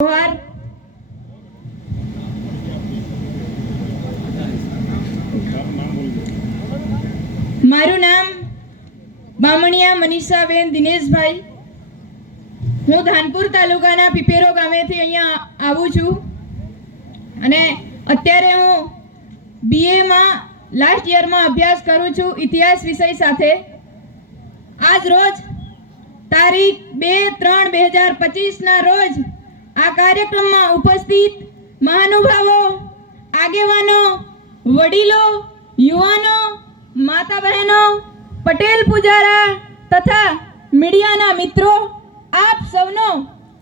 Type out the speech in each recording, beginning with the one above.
जोहार। मारू नाम बामणिया मनीषाबेन दिनेशभाई। हूँ धानपुर तालुकाना पीपेरो गामेथी अहींया आવું છું અને અત્યારે હું BA માં લાસ્ટ યર માં અભ્યાસ કરું છું ઇતિહાસ વિષય સાથે। આજ રોજ તારીખ 2/3/2025 ના રોજ આ કાર્યક્રમમાં ઉપસ્થિત મહાનુભાવો, આગેવાનો, વડીલો, યુવાનો, માતા બહેનો, પટેલ પુજારા તથા મીડિયાના મિત્રો, આપ સૌનો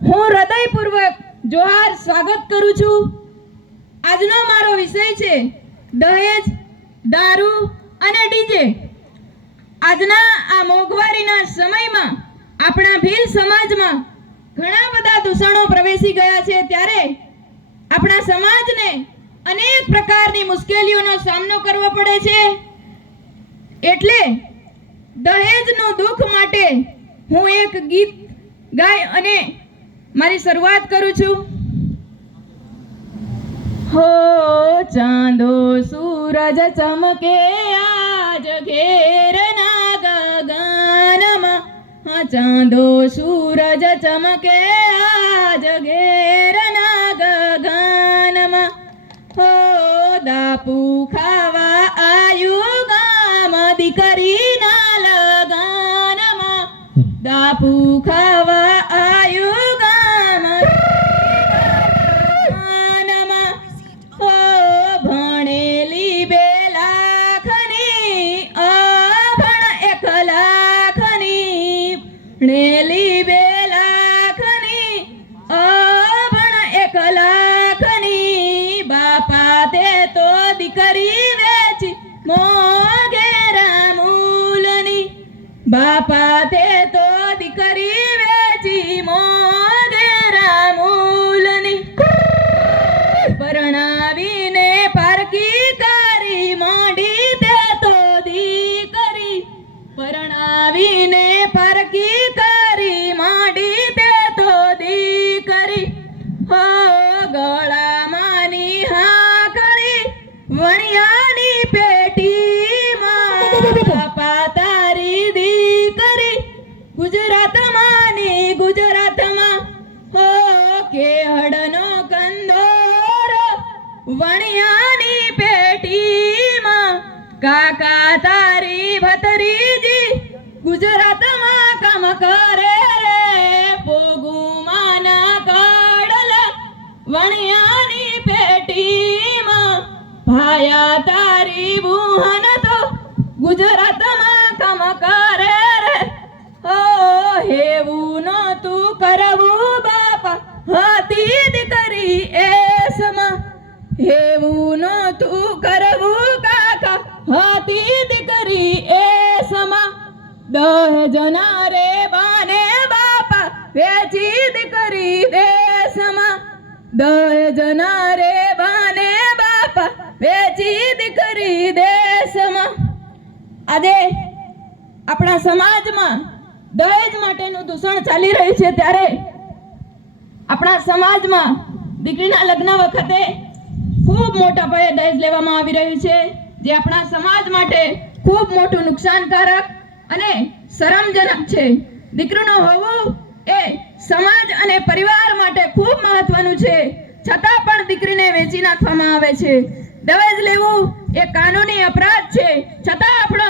હું હૃદયપૂર્વક જોહાર સ્વાગત કરું છું। આજનો મારો વિષય છે દહેજ, દારૂ અને ડીજે। આજના આ મોંઘવારીના સમયમાં આપણા ભીલ સમાજમાં ઘણા બધા દૂષણો પ્રવેશી ગયા છે, ત્યારે આપણા સમાજને અનેક પ્રકારની મુશ્કેલીઓનો સામનો કરવો પડે છે। એટલે દહેજનું દુઃખ માટે હું એક ગીત ગાય અને મારી શરૂઆત કરું છું। हो चांदो सूरज चमके आज घेरना गगनमा, हाँ चांदो सूरज चमके आज घेरना गगनमा, हो दापू खावा आयु गाम दीकरी ना लगानमा, दापू खावा आयु गाम लगानमा, हो भणेली 2 लाखनी अभण 1 लाखनी, भणेली 2 लाखनी अभण 1 लाखनी, बापा ते तो दीकरी वेची मोगेरा मूलनी, बापा ते तो दीकरी वेची मोगेरा मूलनी, परणावीने पारकी करी मोडी ते तो दीकरी, परणावीने पारकी करी मोडी ते तो दीकरी, हो गळा मानी हाकळी वणियानी पेटी बापा तारी दीकरी गुजरात मानी गुजरात मा, हो केहड़नो कंदोर वणियानी पेटी मा, काका तारी भतरीजी गुजरात मा काम करे रे, पोगू माना काडल वणियानी पेटी मा, भाया तारी बुहन तो गुजरात मा काम करे रे, हो हेवू न तू करवू बापा हाती दीकरी एसमा, हेवू न तू करवू काका हाती दीकरी एसमा, दहेजना रे बाने बापा वेची दीकरी देशमा, दहेजना रे बाने बापा वेची दीकरी देशमा। આજે આપણા સમાજમાં દહેજ માટેનું દૂષણ ચાલી રહ્યું છે, ત્યારે આપણા સમાજમાં દીકરીના લગ્ન વખતે ખૂબ મોટા પાયે દહેજ લેવામાં આવી રહ્યું છે, જે આપણા સમાજ માટે ખૂબ મોટું નુકસાનકારક અને શરમજનક છે। દીકરીનું હોવું એ સમાજ અને પરિવાર માટે ખૂબ મહત્વનું છે, છતાં પણ દીકરીને વેચી નાખવામાં આવે છે। દહેજ લેવું એ કાનૂની અપરાધ છે, છતાં આપણો